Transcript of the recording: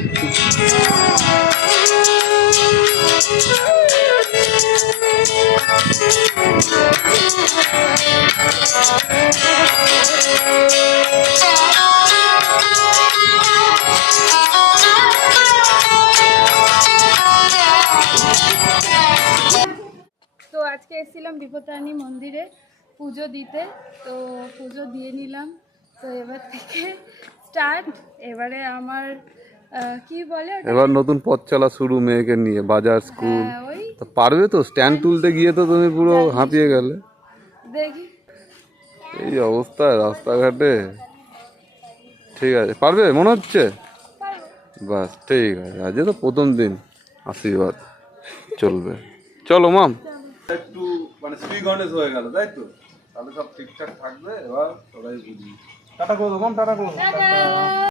তো আজকে এসেছিলাম বিপত্তারিণী মন্দিরে পুজো দিতে, তো পুজো দিয়ে নিলাম। তো এবার থেকে স্টার্ট, এবারে আমার কি বলে, এবার নতুন পথ চলা শুরু মেয়েকে নিয়ে, বাজার, স্কুল। ওই তো পারবে তো? স্ট্যান্ড তুলতে গিয়ে তো তুমি পুরো হাঁপিয়ে গেলে। দেখি এই অবস্থায় রাস্তাঘাটে। ঠিক আছে, পারবে মনে হচ্ছে? বাস ঠিক আছে, আজকে তো প্রথম দিন, আশীর্বাদ চলবে। চলো মাম, একটু মানে শ্রী গণেশ হয়ে গেল, তাই তো? তাহলে সব ঠিকঠাক থাকবে। এবার সবাই বুঝবি। টাটা করো মাম, টাটা করো।